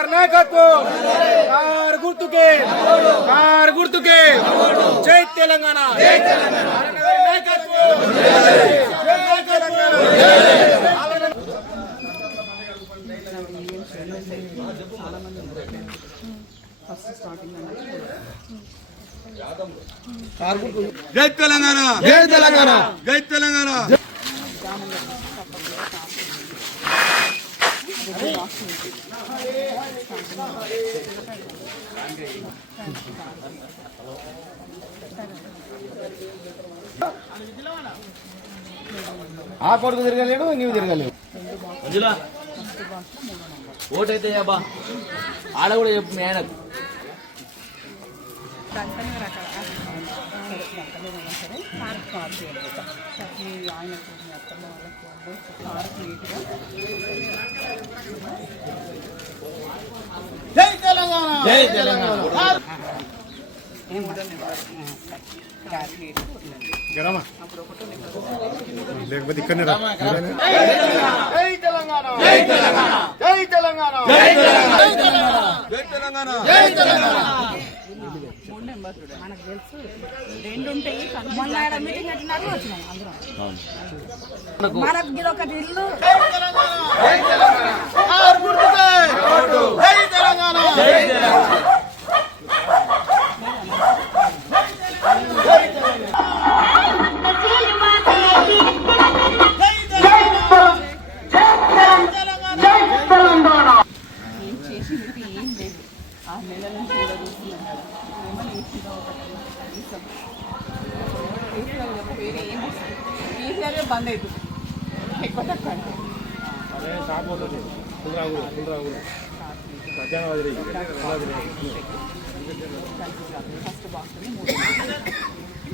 కేసీఆర్ నాయకత్వం కారు గుర్తుకే జై తెలంగాణ నాయకత్వం జై తెలంగాణ జై తెలంగాణ జై తెలంగాణ ఆ కొడుకు తిరగలేడు నీవు తిరగలేవు మంజులా ఓటైతే అబ్బా ఆడ కూడా చెప్పు మీ ఆయనకు జై తెలంగాణ జై తెలంగాణ లేకపోతే ఇక్కడ జై తెలంగాణ జై తెలంగాణ జై తెలంగాణ జై తెలంగాణ జై తెలంగాణ మనకు తెలుసు రెండు ఉంటాయి మొన్న మీటింగ్ పెట్టినారు వచ్చినాం అందరం మనకు ఇది ఒకటి ఇల్లు ఏం చేసి ఏం లేదు 6 నెలల నుంచి కూడా చూస్తున్నాం వేరే ఏం కేసీఆర్ బంద్ అవుతుంది ఎక్కువ తక్కువ ఫస్ట్ బాక్స్